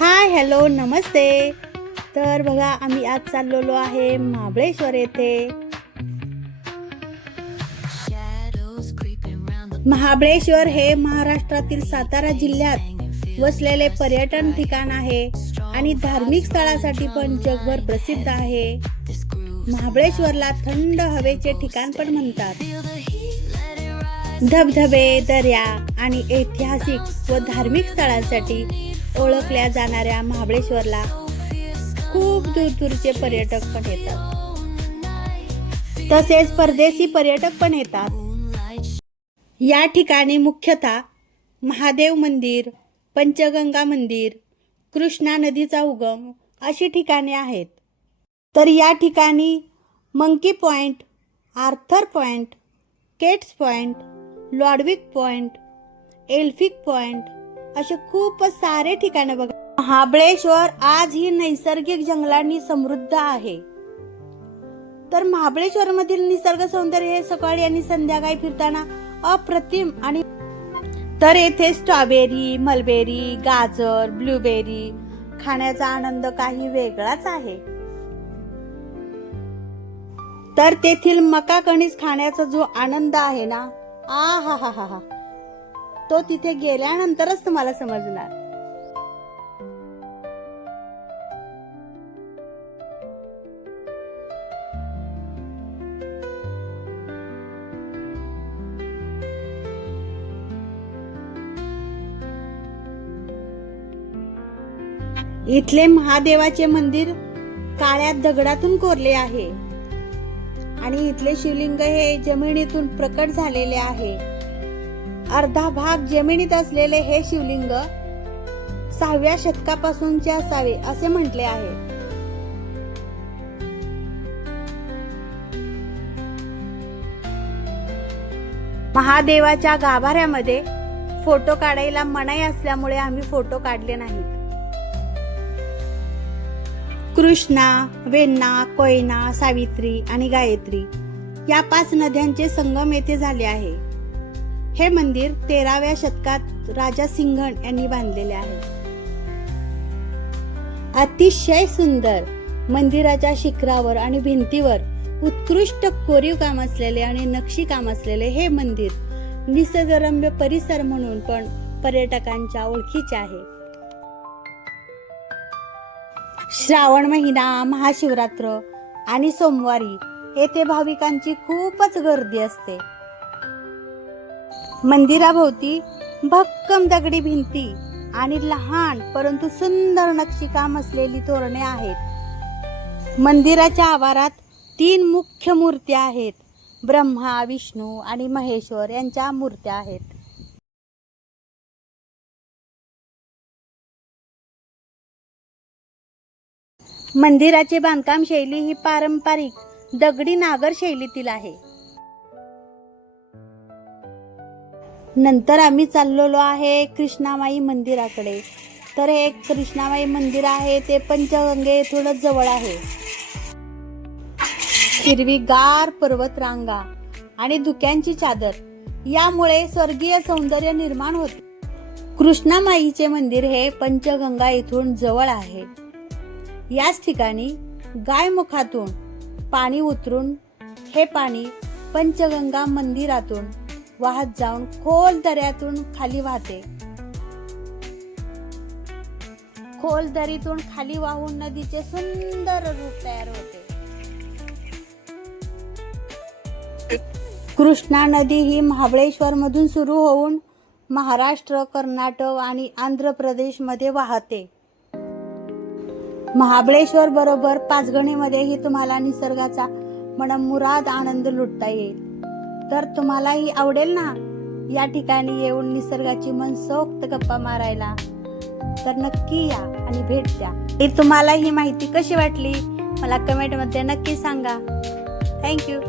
Hi hello नमस्ते. तर बघा आम्ही आज चाललेलो आहे महाबळेश्वर येथे. महाबळेश्वर हे महाराष्ट्रातील सातारा जिल्ह्यात वसलेले पर्यटन ठिकाण आहे आणि धार्मिक स्थळासाठी पण जगभर प्रसिद्ध आहे. महाबळेश्वरला थंड हवेचे ठिकाण पण म्हणतात. धबधबे दर्या आणि ऐतिहासिक व धार्मिक स्थळांसाठी ओळखल्या जाणाऱ्या महाबळेश्वरला खूप दूरदूरचे पर्यटक पण येतात. तसेच परदेशी पर्यटक पण येतात. या ठिकाणी मुख्यतः महादेव मंदिर पंचगंगा मंदिर कृष्णा नदीचा उगम अशी ठिकाणे आहेत. तर या ठिकाणी monkey point Arthur point Kate's point Lodwick point Elphick point असे खूप सारे ठिकाणं बघा. महाबळेश्वर आज ही नैसर्गिक जंगलांनी समृद्ध आहे. तर महाबळेश्वर मधील निसर्ग सौंदर्य हे सकाळी आणि संध्याकाळी फिरताना अप्रतिम आणि तर येथे स्ट्रॉबेरी मलबेरी गाजर ब्लूबेरी खाण्याचा आनंद काही वेगळाच आहे. तर तेथील मका कणीस खाण्याचा जो आनंद आहे ना आ हा हा हा हा. तो तिथे गेल्यानंतरच तुम्हाला समजणार. इथले महादेवाचे मंदिर काळ्या दगडातून कोरले आहे. आणि इथले शिवलिंग हे जमिनीतून प्रकट झालेले आहे. अर्धा भाग जमिनीत असलेले हे शिवलिंग सहाव्या शतकापासूनचे असावे असे म्हटले आहे. महादेवाच्या गाभाऱ्यामध्ये फोटो काढायला मनाई असल्यामुळे आम्ही फोटो काढले नाहीत. कृष्णा वेण्णा कोयना सावित्री आणि गायत्री या पाच नद्यांचे संगम येथे झाले आहे. हे मंदिर तेराव्या शतकात राजा सिंघण यांनी बांधलेले आहे. अतिशय सुंदर मंदिराच्या शिखरावर आणि भिंतीवर उत्कृष्ट कोरीव काम असलेले आणि नक्षी काम असलेले हे मंदिर निसर्गरम्य परिसर म्हणून पण पर्यटकांच्या ओळखीचे आहे. श्रावण महिना महाशिवरात्र आणि सोमवारी येथे भाविकांची खूपच गर्दी असते. मंदिराभोवती भक्कम दगडी भिंती आणि लहान परंतु सुंदर नक्षीकाम असलेली तोरणे आहेत. मंदिराच्या आवारात तीन मुख्य मूर्त्या आहेत. ब्रह्मा विष्णू आणि महेश्वर यांच्या मूर्त्या आहेत. मंदिराची बांधकाम शैली ही पारंपरिक दगडी नागर शैलीतील आहे. नंतर आम्ही चाललेलो आहे कृष्णामाई मंदिराकडे. तर हे कृष्णामाई मंदिर आहे ते पंचगंगे थोडं जवळ आहे. हिरवीगार पर्वत रांगा आणि धुक्यांची चादर यामुळे स्वर्गीय सौंदर्य निर्माण होते. कृष्णामाईचे मंदिर हे पंचगंगा इथून जवळ आहे. याच ठिकाणी गायमुखातून पाणी उतरून हे पाणी पंचगंगा मंदिरातून वाहत जाऊन खोल दऱ्यातून खाली वाहते. खोल दरीतून खाली वाहून नदीचे सुंदर रूप तयार होते. कृष्णा नदी ही महाबळेश्वर मधून सुरू होऊन महाराष्ट्र कर्नाटक आणि आंध्र प्रदेशमध्ये वाहते. महाबळेश्वर बरोबर पाचगणीमध्येही तुम्हाला निसर्गाचा मनमुराद आनंद लुटता येईल. तर तुम्हालाही आवडेल ना? या ठिकाणी येऊन निसर्गाची मनसोक्त गप्पा मारायला. तर नक्की या आणि भेट द्या. ही तुम्हाला ही माहिती कशी वाटली? मला कमेंटमध्ये नक्की सांगा. थँक्यू